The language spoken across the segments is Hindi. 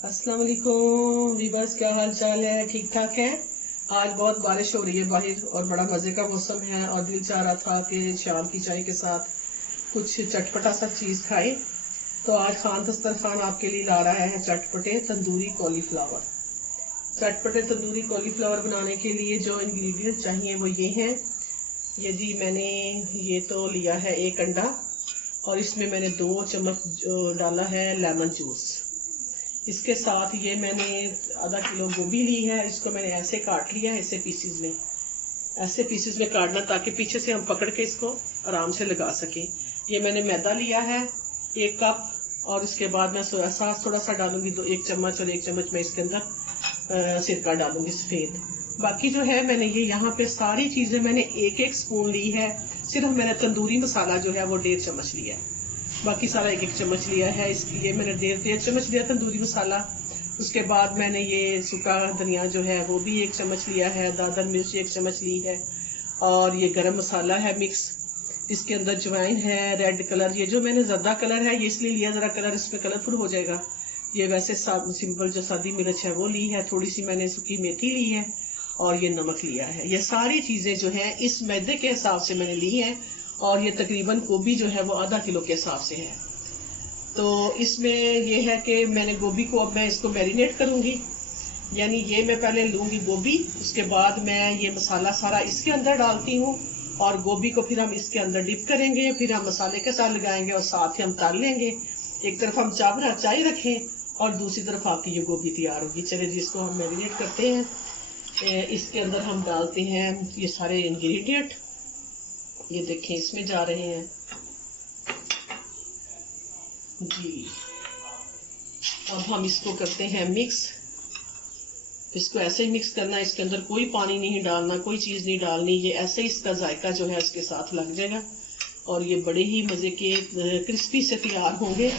अस्सलाम वालेकुम वीवर्स, क्या हाल चाल है? ठीक ठाक है। आज बहुत बारिश हो रही है बाहर और बड़ा मजे का मौसम है और दिल चाह रहा था कि शाम की चाय के साथ कुछ चटपटा सा चीज खाए। तो आज खान दस्तरखान आपके लिए ला रहा है चटपटे तंदूरी कॉलीफ्लावर। चटपटे तंदूरी कॉलीफ्लावर बनाने के लिए जो इंग्रेडिएंट चाहिए वो ये हैं। ये जी मैंने ये तो लिया है एक अंडा और इसमें मैंने 2 चम्मच डाला है लेमन जूस। इसके साथ ये मैंने आधा किलो गोभी ली है, इसको मैंने ऐसे काट लिया है, ऐसे पीसेस में काटना ताकि पीछे से हम पकड़ के इसको आराम से लगा सकें। ये मैंने मैदा लिया है 1 कप और इसके बाद मैं सोया सॉस थोड़ा सा डालूंगी, 1 चम्मच, और 1 चम्मच मैं इसके अंदर सिरका डालूंगी सफेद। बाकी जो है मैंने ये यहाँ पे सारी चीजें मैंने 1-1 स्पून ली है। सिर्फ मैंने तंदूरी मसाला जो है वो 1.5 चम्मच लिया है, बाकी सारा 1-1 चम्मच लिया है। इसलिए मैंने 1.5 चम्मच लिया तंदूरी मसाला। उसके बाद मैंने ये सूखा धनिया जो है वो भी 1 चम्मच लिया है, दादर मिर्च 1 चम्मच ली है और ये गरम मसाला है मिक्स। इसके अंदर जवाइन है, रेड कलर, ये जो मैंने जर्दा कलर है ये इसलिए लिया, जरा कलर इसमें कलरफुल हो जाएगा। ये वैसे सिंपल जो सादी मिर्च है वो ली है, थोड़ी सी मैंने सूखी मेथी ली है और ये नमक लिया है। ये सारी चीजें जो है इस मैदे के हिसाब से मैंने ली है और ये तकरीबन गोभी जो है वो आधा किलो के हिसाब से है। तो इसमें ये है कि मैंने गोभी को अब मैं इसको मैरिनेट करूंगी, यानी ये मैं पहले लूंगी गोभी, उसके बाद मैं ये मसाला सारा इसके अंदर डालती हूँ और गोभी को फिर हम इसके अंदर डिप करेंगे, फिर हम मसाले के साथ लगाएंगे और साथ ही हम तल लेंगे। एक तरफ हम चाय रखें और दूसरी तरफ आपकी ये गोभी तैयार होगी। चले जिसको हम मैरिनेट करते हैं। इसके अंदर हम डालते हैं ये सारे इंग्रेडिएंट, ये देखें इसमें जा रहे हैं जी। अब हम इसको करते हैं मिक्स। इसको ऐसे ही मिक्स करना है, इसके अंदर कोई पानी नहीं डालना, कोई चीज नहीं डालनी, ये ऐसे ही इसका जायका जो है इसके साथ लग जाएगा और ये बड़े ही मजे के क्रिस्पी से तैयार होंगे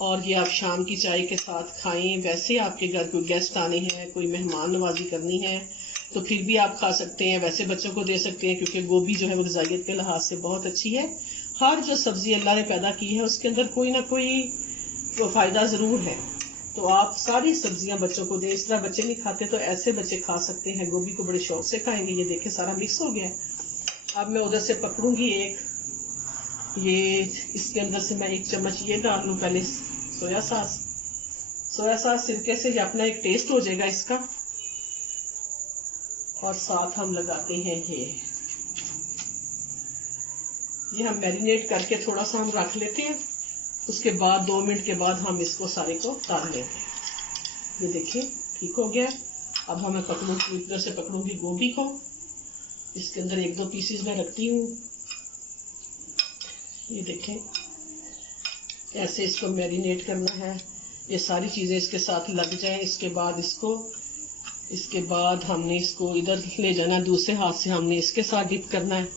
और ये आप शाम की चाय के साथ खाएं। वैसे आपके घर कोई गेस्ट आने हैं, कोई मेहमान नवाजी करनी है तो फिर भी आप खा सकते हैं, वैसे बच्चों को दे सकते हैं क्योंकि गोभी जो है वो ग़िज़ाइयत के लिहाज से बहुत अच्छी है। हर जो सब्जी अल्लाह ने पैदा की है उसके अंदर कोई ना कोई तो फायदा जरूर है। तो आप सारी सब्जियां बच्चों को दें। इस तरह बच्चे नहीं खाते तो ऐसे बच्चे खा सकते हैं, गोभी को बड़े शौक से खाएंगे। ये देखें सारा मिक्स हो गया। अब मैं उधर से पकड़ूंगी ये इसके अंदर से मैं 1 चम्मच ये डाल लूं पहले सोया सॉस सिरके से अपना एक टेस्ट हो जाएगा इसका। और साथ हम लगाते हैं ये हम मैरिनेट करके थोड़ा सा हम रख लेते हैं। उसके बाद 2 मिनट के बाद हम इसको सारे को तल लेंगे। ये देखिए ठीक हो गया। अब हमें इधर से पकड़ूंगी गोभी को, इसके अंदर 1-2 पीसेस में रखती हूँ। ये देखें ऐसे इसको मैरिनेट करना है, ये सारी चीजें इसके साथ लग जाएं। इसके बाद हमने इसको इधर ले जाना है, दूसरे हाथ से हमने इसके साथ डिप करना है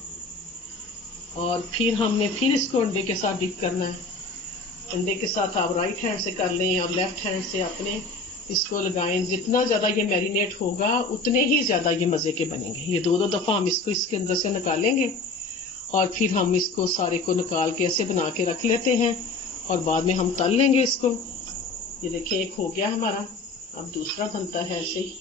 और फिर इसको अंडे के साथ डिप करना है। अंडे के साथ आप राइट हैंड से कर लें और लेफ्ट हैंड से अपने इसको लगाएं। जितना ज्यादा ये मैरिनेट होगा उतने ही ज्यादा ये मजे के बनेंगे। ये 2-2 दफा हम इसको इसके अंदर से निकालेंगे और फिर हम इसको सारे को निकाल के ऐसे बना के रख लेते हैं और बाद में हम तल लेंगे इसको। ये देखिए एक हो गया हमारा, अब दूसरा बनता है ऐसे ही।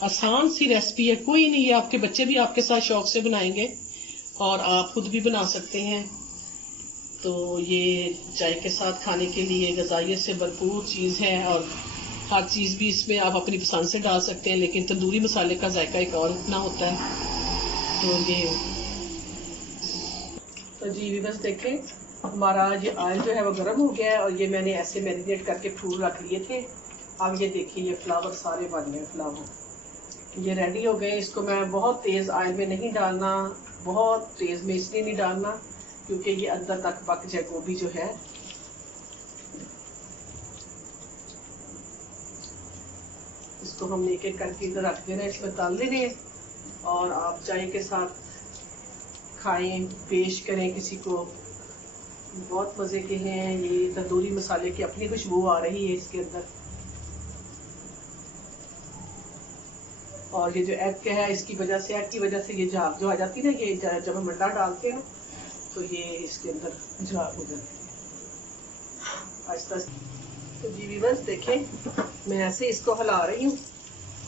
आसान सी रेसिपी है, कोई नहीं है, आपके बच्चे भी आपके साथ शौक से बनाएंगे और आप खुद भी बना सकते हैं। तो ये चाय के साथ खाने के लिए ग़िज़ाइयत से भरपूर चीज़ है और हर चीज़ भी इसमें आप अपनी पसंद से डाल सकते हैं, लेकिन तंदूरी मसाले का जायका एक और इतना होता है। तो जी भी बस देखें हमारा ये ऑयल जो है वो गर्म हो गया है और ये मैंने ऐसे मैरिनेट करके फूल रख लिए थे। अब ये देखिए ये फ्लावर सारे बन गए, फ्लावर ये रेडी हो गए। इसको मैं बहुत तेज ऑयल में नहीं डालना, बहुत तेज में इसलिए नहीं डालना क्योंकि ये अंदर तक पक जाए गोभी जो है। इसको हमने एक-एक करके इधर रख देना, इसमें तल देने और आप चाय के साथ खाएं, पेश करें किसी को। बहुत मजे के हैं। ये तंदूरी मसाले की अपनी खुशबू आ रही है इसके अंदर और ये जो एग है इसकी वजह से, एग की वजह से ये झाग जो आ जाती है ना, ये जब हम अंडा डालते हैं तो ये इसके अंदर झाग हो जाती है आहिस्ता। तो जी व्यूअर्स देखें, मैं ऐसे इसको हिला रही हूँ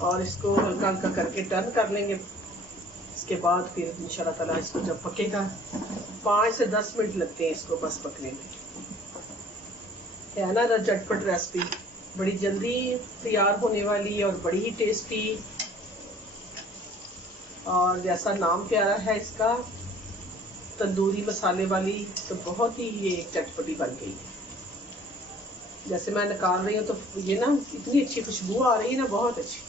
और इसको हल्का हल्का करके टर्न कर लेंगे। इसके बाद फिर इंशाल्लाह ताला इसको जब पकेगा 5 से 10 मिनट लगते हैं इसको बस पकने में। है ना झटपट रेसिपी, बड़ी जल्दी तैयार होने वाली और बड़ी ही टेस्टी, और जैसा नाम प्यारा है इसका तंदूरी मसाले वाली, तो बहुत ही ये चटपटी बन गई है। जैसे मैं निकाल रही हूँ तो ये ना इतनी अच्छी खुशबू आ रही है ना, बहुत अच्छी।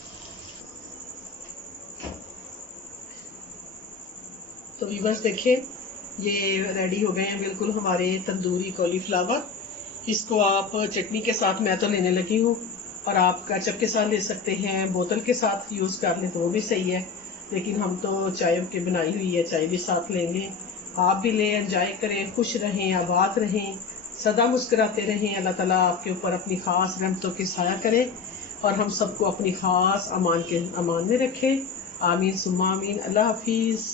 तो व्यूअर्स देखिए, ये रेडी हो गए हैं बिल्कुल हमारे तंदूरी कॉलीफ्लावर। इसको आप चटनी के साथ मैं तो लेने लगी हूँ, और आप केचप के साथ ले सकते हैं, बोतल के साथ यूज़ कर लें तो वो भी सही है, लेकिन हम तो चाय की बनाई हुई है, चाय भी साथ लेंगे। आप भी ले, एंजॉय करें, खुश रहें, आबाद रहें, सदा मुस्कुराते रहें। अल्लाह ताला आपके ऊपर अपनी ख़ास रहमतों की साया करे और हम सबको अपनी ख़ास अमान में रखे। आमीन सुम्मा आमीन। अल्लाह हाफिज़।